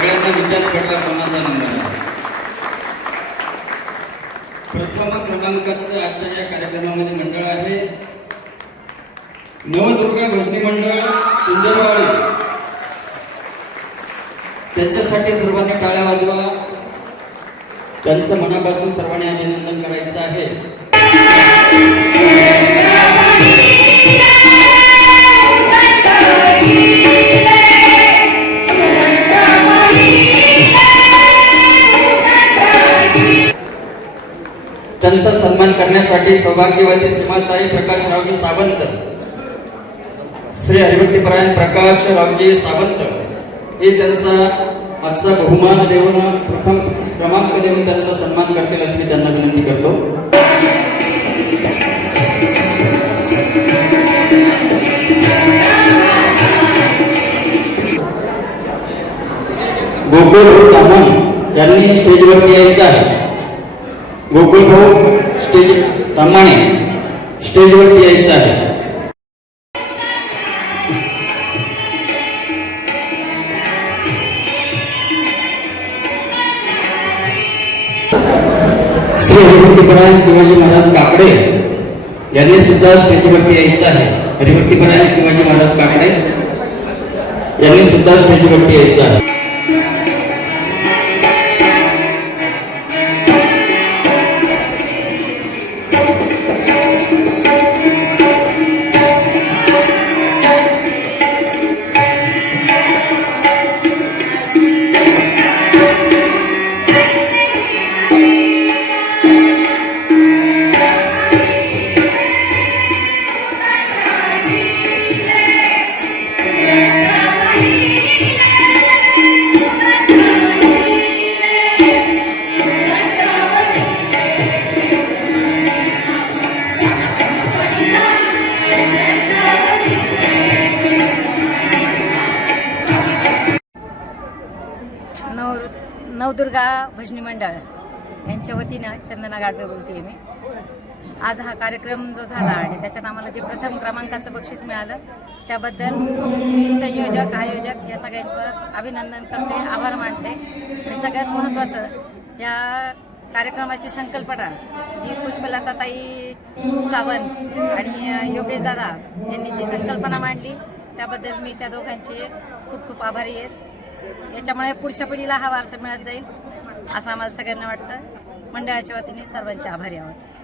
सगळ्यांचा विचार पडला मनाचा नंबर प्रथम क्रमांकाचं आजच्या या कार्यक्रमामध्ये मंडळ आहे नवदुर्गा भजनी मंडळ सुंदरवाडी. त्यांच्यासाठी सर्वांनी टाळ्या वाजवा. त्यांचं मनापासून सर्वांनी अभिनंदन करायचं आहे. त्यांचा सन्मान करण्यासाठी सौभाग्यवती सीमाताई प्रकाशरावजी सावंत श्री हरिभक्तीपरायण प्रकाश रावजी सावंत हे त्यांचा आजचा बहुमान देऊन प्रथम क्रमांक देऊन त्यांचा सन्मान करतील असं मी त्यांना विनंती करतो. गोकुळ तामण यांनी स्टेजवरती यायचं आहे. गोकुळ भाऊ स्टेज प्रमाणे स्टेजवरती यायचं आहे. श्री हरिभक्तीपरायण शिवाजी महाराज काकडे यांनी सुद्धा स्टेजवरती यायचं आहे. हरिभक्तीपरायण शिवाजी महाराज काकडे यांनी सुद्धा स्टेजवरती यायचं आहे. नवदुर्गा भजनी मंडळ यांच्या वतीनं चंदना गाडवे बोलते मी. आज हा कार्यक्रम जो झाला आणि त्याच्यात आम्हाला जे प्रथम क्रमांकाचं बक्षीस मिळालं त्याबद्दल मी संयोजक आयोजक या सगळ्यांचं अभिनंदन करते आभार मानते. आणि सगळ्यात महत्त्वाचं या कार्यक्रमाची संकल्पना जी पुष्पलताताई सावंत आणि योगेश दादा यांनी जी संकल्पना मांडली त्याबद्दल मी त्या दोघांचे खूप खूप आभारी आहेत याच्यामुळे पुढच्या पिढीला हा वारसा मिळत जाईल असं आम्हाला सगळ्यांना वाटतं. मंडळाच्या वतीने सर्वांचे आभारी आहोत.